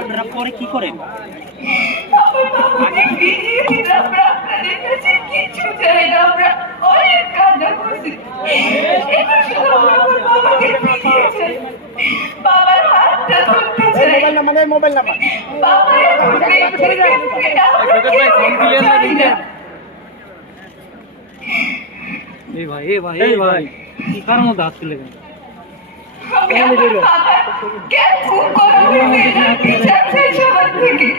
আপনারা পরে কি করেন? কিছু চাই না, আমরা অনেক কান্না করছি। বাবার হাতটা ধরতে চাই। মোবাইল নাম্বার বাবা এখন বেঁচে গেছে, আমরা কেউ চাই না। ভাই কি কারণ হাত তুলে গেল? আমি আমার বাবার কেন খুন করা হয়েছে, বিচার চাই সবার থেকে।